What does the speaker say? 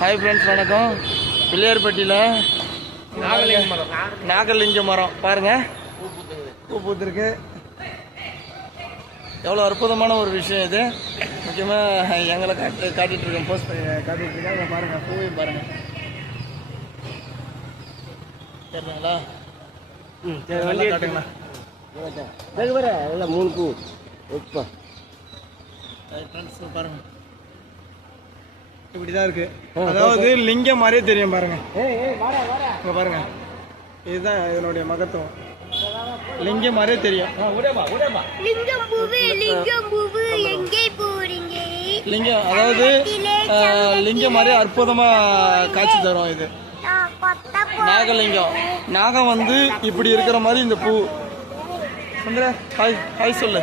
Hi friends வணக்கம். பிள்ளையார்பட்டியில் நாகலிங்க மரம். நாகலிங்க மரம். பாருங்க. பூ பூத்துருக்கு. எவ்வளோ அற்புதமான ஒரு விஷயம் இது. முக்கியமாக எங்களை காட்டி காட்டிட்டு இருக்கேன் போஸ்ட் பண்ணி. காட்டிட்டு இருக்கேன் அங்க பாருங்க. பூவையும் பாருங்க. சரிங்களா ம் சரி காட்டுங்கண்ணா வர மூணு பூ. இப்போ ஃப்ரெண்ட்ஸ் பாருங்க. இப்படி தான் இருக்கு. அதாவது லிங்கம் மாதிரியே தெரியும் பாருங்க. இங்க பாருங்க. இதுதான் இதனுடைய மகத்துவம். லிங்கம் மாதிரியே தெரியும். லிங்கம் பூவு லிங்கம் பூவு எங்கே போறீங்க? லிங்கம் அதாவது லிங்கம் மாதிரி அற்புதமா காட்சி தரும் இது. நாகலிங்கம். நாகம் வந்து இப்படி இருக்கிற மாதிரி இந்த பூ. சுந்தர ஹாய் ஹாய் சொல்லு.